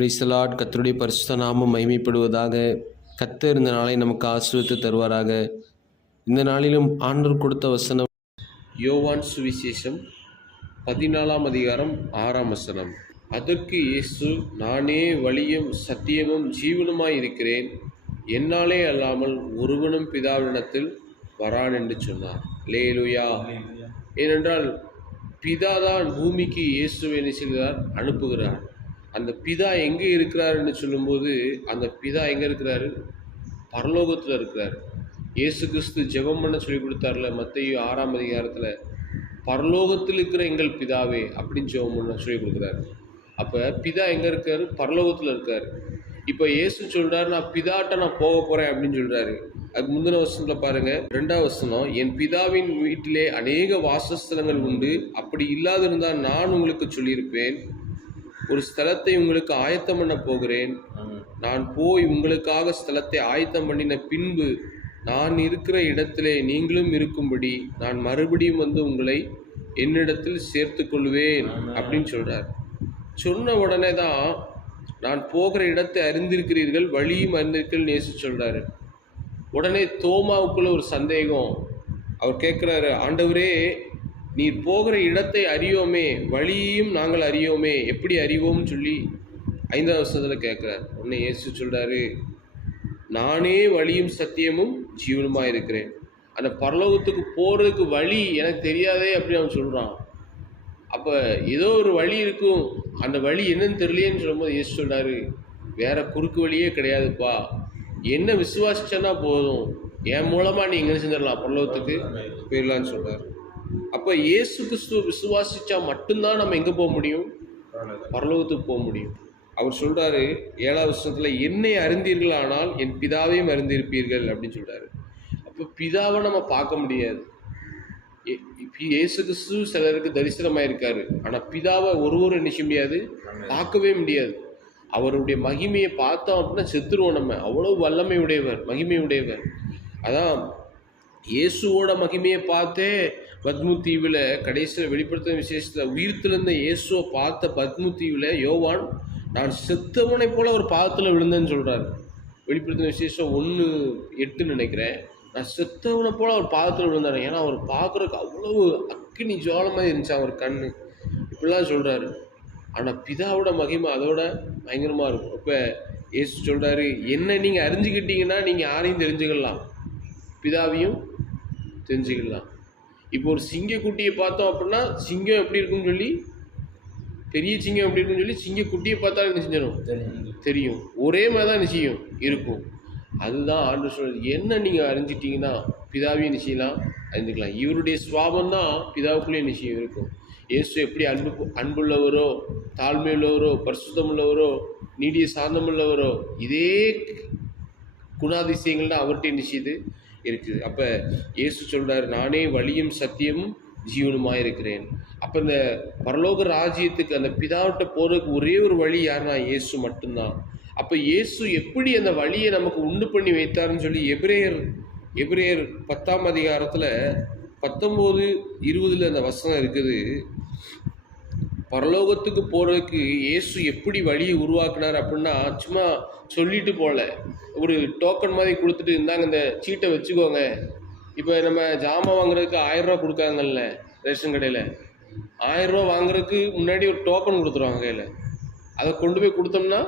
Praise the Lord. கர்த்தருடைய பரிசுத்த நாமம் மகிமைப்படுவதாக. கர்த்தர் இந்த நாளை நமக்கு ஆசீர்வதித்து தருவாராக. இந்த நாளிலும் ஆண்டவர் கொடுத்த வசனம் யோவான் சுவிசேஷம் 14ஆம் அதிகாரம் 6ஆம் வசனம். அதற்கு இயேசு, நானே வழியும் சத்தியமும் ஜீவனுமாய் இருக்கிறேன், என்னாலே அல்லாமல் ஒருவனும் பிதாவினிடத்தில் வரான் என்று சொன்னார். அல்லேலூயா. ஏனென்றால் பிதாதான் பூமிக்கு இயேசுவை என்ன செய்கிறார்? அனுப்புகிறார். அந்த பிதா எங்கே இருக்கிறார் என்று சொல்லும்போது, அந்த பிதா எங்கே இருக்கிறாரு? பரலோகத்தில் இருக்கிறார். இயேசு கிறிஸ்து ஜெபம் பண்ண சொல்லி கொடுத்தார்ல மத்தேயு 6ஆம் அதிகாரத்தில், பரலோகத்தில் இருக்கிற எங்கள் பிதாவே அப்படின்னு ஜெபம் பண்ண சொல்லி கொடுக்குறாரு. அப்போ பிதா எங்கே இருக்காரு? பரலோகத்தில் இருக்கார். இப்போ இயேசு சொல்கிறாரு, நான் பிதாட்ட நான் போக போகிறேன் அப்படின்னு சொல்கிறாரு. அதுக்கு முந்தின வசனத்தில் பாருங்கள், 2ஆம் வசனம், என் பிதாவின் வீட்டிலே அநேக வாசஸ்தலங்கள் உண்டு, அப்படி இல்லாதிருந்தால் நான் உங்களுக்கு சொல்லியிருப்பேன். ஒரு ஸ்தலத்தை உங்களுக்கு ஆயத்தம் பண்ண போகிறேன். நான் போய் உங்களுக்காக ஸ்தலத்தை ஆயத்தம் பண்ணின பின்பு நான் இருக்கிற இடத்திலே நீங்களும் இருக்கும்படி நான் மறுபடியும் வந்து உங்களை என்னிடத்தில் சேர்த்து கொள்வேன் அப்படின்னு சொல்றார். சொன்ன உடனே தான், நான் போகிற இடத்தை அறிந்திருக்கிறீர்கள், வழியும் அறிந்திருக்கிறீர்கள் நேசு சொல்றாரு. உடனே தோமாவுக்குள்ள ஒரு சந்தேகம். அவர் கேட்குறாரு, ஆண்டவரே, நீர் போகிற இடத்தை அறியோமே, வழியையும் நாங்கள் அறியோமே, எப்படி அறிவோம்னு சொல்லி 5ஆம் வசனத்தில் கேட்குறார். உடனே இயேசு சொல்கிறாரு, நானே வழியும் சத்தியமும் ஜீவனுமாக இருக்கிறேன். அந்த பரலோகத்துக்கு போகிறதுக்கு வழி எனக்கு தெரியாதே அப்படின்னு அவன் சொல்கிறான். அப்போ ஏதோ ஒரு வழி இருக்கும், அந்த வழி என்னன்னு தெரியலையேன்னு சொல்லும்போது இயேசு சொல்கிறாரு, வேற குறுக்கு வழியே கிடையாதுப்பா, என்ன விசுவாசிச்சனா போதும், என் மூலமாக நீ எங்கே செஞ்சிடலாம், பரலோகத்துக்கு போயிடலான்னு சொல்கிறார். அப்போ இயேசு கிறிஸ்துவ விசுவாசிச்சா மட்டும்தான் நம்ம எங்கே போக முடியும்? பரலோகத்துக்கு போக முடியும். அவர் சொல்கிறாரு 7ஆம் வசனத்தில், என்னை அறிந்தீர்களானால் என் பிதாவையும் அறிந்திருப்பீர்கள் அப்படின்னு சொல்கிறாரு. அப்போ பிதாவை நம்ம பார்க்க முடியாது. இயேசு கிறிஸ்து சிலருக்கு தரிசனமாக இருக்காரு, ஆனால் பிதாவை ஒருவரும் என்ன செய்ய முடியாது? பார்க்கவே முடியாது. அவருடைய மகிமையை பார்த்தோம் அப்படின்னா செத்துருவோம் நம்ம. அவ்வளோ வல்லமை உடையவர், மகிமை உடையவர். அதான் இயேசுவோட மகிமையை பார்த்தே பத்மு தீவில் கடைசியில் வெளிப்படுத்த விசேஷத்தில் உயிர்த்திருந்த இயேசுவை பார்த்த பத்மு தீவில் யோவான், நான் செத்தவனை போல ஒரு பாதத்தில் விழுந்தேன்னு சொல்கிறார். வெளிப்படுத்த விசேஷம் 1:8 நினைக்கிறேன். நான் செத்தவனை போல ஒரு பாதத்தில் விழுந்தாரு. ஏன்னா அவர் பார்க்குறதுக்கு அவ்வளவு அக்கினி ஜுவாலமாக இருந்துச்சு அவர் கண், இப்படிலாம் சொல்கிறாரு. ஆனால் பிதாவோட மகிமை அதோட பயங்கரமாக இருக்கும். இப்போ இயேசு சொல்கிறாரு, என்ன நீங்கள் அறிஞ்சிக்கிட்டீங்கன்னா நீங்கள் யாரையும் தெரிஞ்சுக்கலாம், பிதாவையும் தெரிஞ்சுக்கலாம். இப்போ ஒரு சிங்கக்குட்டியை பார்த்தோம் அப்படின்னா சிங்கம் எப்படி இருக்குன்னு சொல்லி, பெரிய சிங்கம் எப்படி இருக்குன்னு சொல்லி சிங்கக்குட்டியை பார்த்தா என்ன செஞ்சிடும்? தெரியும். ஒரே மாதிரி தான் நிச்சயம் இருக்கும். அதுதான் ஆண்டவர் சொல்றது, என்ன நீங்கள் அறிஞ்சிட்டிங்கன்னா பிதாவையும் நிச்சயலாம் அறிஞ்சிக்கலாம். இவருடைய சுவாபம் தான் பிதாவுக்குள்ளே நிச்சயம் இருக்கும். இயேசு எப்படி அன்புள்ளவரோ, தாழ்மையுள்ளவரோ, பரிசுத்தம் உள்ளவரோ, நீடிய சாந்தமுள்ளவரோ, இதே குணாதிசயங்கள் தான் அவர்கிட்ட நிச்சயது இருக்குது. அப்போ இயேசு சொல்கிறார், நானே வழியும் சத்தியமும் ஜீவனுமாக இருக்கிறேன். அப்போ இந்த பரலோக ராஜ்யத்துக்கு அந்த பிதாவிட்ட போகிறதுக்கு ஒரே ஒரு வழி யாருன்னா இயேசு மட்டும்தான். அப்போ இயேசு எப்படி அந்த வழியை நமக்கு உண்டு பண்ணி வைத்தாருன்னு சொல்லி எபிரேயர் 10ஆம் அதிகாரத்தில் 19-20 அந்த வசனம் இருக்குது. பரலோகத்துக்கு போகிறதுக்கு இயேசு எப்படி வழியை உருவாக்குனார் அப்படின்னா, சும்மா சொல்லிட்டு போகல, ஒரு டோக்கன் மாதிரி கொடுத்துட்டு, இருந்தாங்க இந்த சீட்டை வச்சுக்கோங்க. இப்போ நம்ம ஜாமான் வாங்குறதுக்கு 1000 ரூபா கொடுக்காங்கல்ல ரேஷன் கடையில், 1000 ரூபா வாங்குறதுக்கு முன்னாடி ஒரு டோக்கன் கொடுத்துருவாங்க கையில். அதை கொண்டு போய் கொடுத்தோம்னா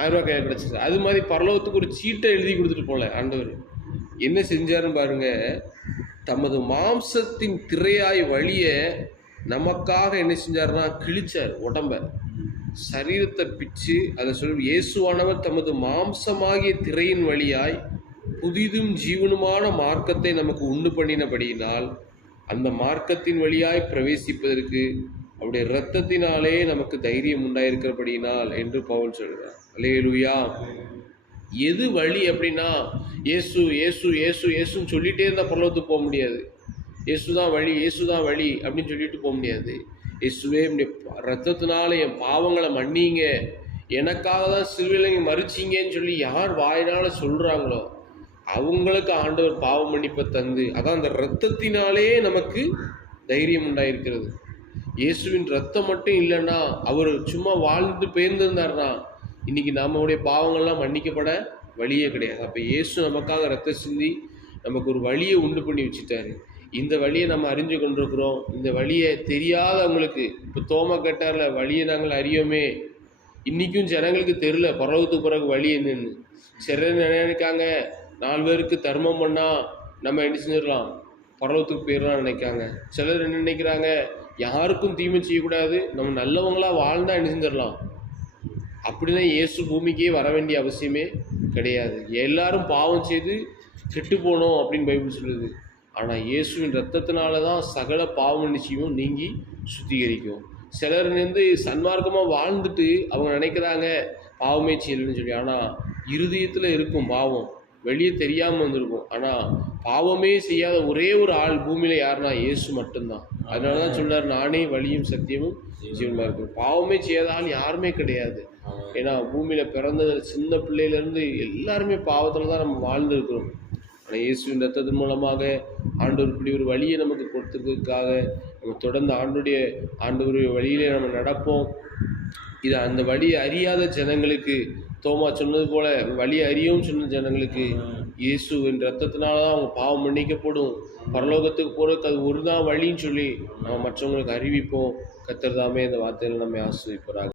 1000 ரூபா கையில் கிடச்சிது. அது மாதிரி பரலோகத்துக்கு ஒரு சீட்டை எழுதி கொடுத்துட்டு போகல ஆண்டவர். என்ன செஞ்சாருன்னு பாருங்க, தமது மாம்சத்தின் திரையாய் வழியை நமக்காக என்ன செஞ்சாருன்னா கிழிச்சார். உடம்ப, சரீரத்தை பிச்சு, அதை சொல்லி இயேசுவானவர் தமது மாம்சமாகிய திரையின் வழியாய் புதிதும் ஜீவனுமான மார்க்கத்தை நமக்கு உண்டு பண்ணினபடியினால் அந்த மார்க்கத்தின் வழியாய் பிரவேசிப்பதற்கு அவருடைய இரத்தத்தினாலே நமக்கு தைரியம் உண்டாயிருக்கிறபடியினால் என்று பவுல் சொல்கிறார். அல்லேலூயா. எது வழி அப்படின்னா, இயேசு இயேசு இயேசு இயேசுன்னு சொல்லிகிட்டே இருந்தால் பரலோகத்துக்கு போக முடியாது. இயேசுதான் வழி, இயேசுதான் வழி அப்படின்னு சொல்லிட்டு போக முடியாது. இயேசுவே ரத்தத்தினால என் பாவங்களை மன்னிங்க, எனக்காக தான் சிலுவையில் நீங்கள் மறிச்சிங்கன்னு சொல்லி யார் வாயினால சொல்கிறாங்களோ அவங்களுக்கு ஆண்டவர் பாவ மன்னிப்பை தந்து, அதான் அந்த இரத்தத்தினாலே நமக்கு தைரியம் உண்டாயிருக்கிறது. இயேசுவின் ரத்தம் மட்டும் இல்லைன்னா, அவர் சும்மா வாழ்ந்து போயிருந்திருந்தாருன்னா இன்னைக்கு நம்மளுடைய பாவங்கள்லாம் மன்னிக்கப்பட வழியே கிடையாது. அப்போ இயேசு நமக்காக ரத்த சிந்தி நமக்கு ஒரு வழியை உண்டு பண்ணி வச்சுட்டாரு. இந்த வழியை நம்ம அறிஞ்சு கொண்டிருக்கிறோம். இந்த வழியை தெரியாதவங்களுக்கு, இப்போ தோமா கேட்டார்ல, வழியை நாங்கள் அறியோமே, இன்றைக்கும் ஜனங்களுக்கு தெரில பரலோகத்துக்கு பிறகு வழி என்னன்னு. சிலர் நினைக்காங்க 4 பேருக்கு தர்மம் பண்ணால் நம்ம என்ன செஞ்சிடலாம், பரலோகத்துக்கு போயிடலாம் நினைக்காங்க. சிலர் என்ன நினைக்கிறாங்க, யாருக்கும் தீமை செய்யக்கூடாது, நம்ம நல்லவங்களாக வாழ்ந்தால் என்ன செஞ்சிடலாம். அப்படிதான் இயேசு பூமிக்கே வர வேண்டிய அவசியமே கிடையாது. எல்லாரும் பாவம் செய்து கெட்டு போனோம் அப்படின்னு பைபிள் சொல்லுது. ஆனால் இயேசுவின் ரத்தத்தினால தான் சகல பாவ நிச்சயமும் நீங்கி சுத்திகரிக்கும். சிலர் சன்மார்க்கமாக வாழ்ந்துட்டு அவங்க நினைக்கிறாங்க பாவமே செய்யலன்னு சொல்லி. ஆனால் இருதயத்தில் இருக்கும் பாவம், வெளியே தெரியாமல் வந்திருக்கும். ஆனால் பாவமே செய்யாத ஒரே ஒரு ஆள் பூமியில் யாருன்னா இயேசு மட்டும்தான். அதனால தான் சொன்னார், நானே வழியும் சத்தியமும் ஜீவனுமா இருக்கும். பாவமே செய்யாத ஆள் யாருமே கிடையாது. ஏன்னா பூமியில் பிறந்தது சின்ன பிள்ளையிலேருந்து எல்லாருமே பாவத்தில் தான் நம்ம வாழ்ந்துருக்கிறோம். ஆனால் இயேசுவின் ரத்தத்தின் மூலமாக ஆண்டவர் இப்படி ஒரு வழியை நமக்கு கொடுத்துருக்கிறதுக்காக நம்ம தொடர்ந்து ஆண்டவருடைய வழியிலே நம்ம நடப்போம். இது அந்த வழியை அறியாத ஜனங்களுக்கு, தோமா சொன்னது போல வழியை அறியும் சொன்ன ஜனங்களுக்கு இயேசுவின் ரத்தத்தினால தான் அவங்க பாவம் மன்னிக்கப்படும், பரலோகத்துக்கு போகிறதுக்கு அது ஒரு தான் வழின்னு சொல்லி நம்ம மற்றவங்களுக்கு அறிவிப்போம். கர்த்தர் தாமே இந்த வார்த்தையில் நம்மை ஆசீர்வதிப்பாராக.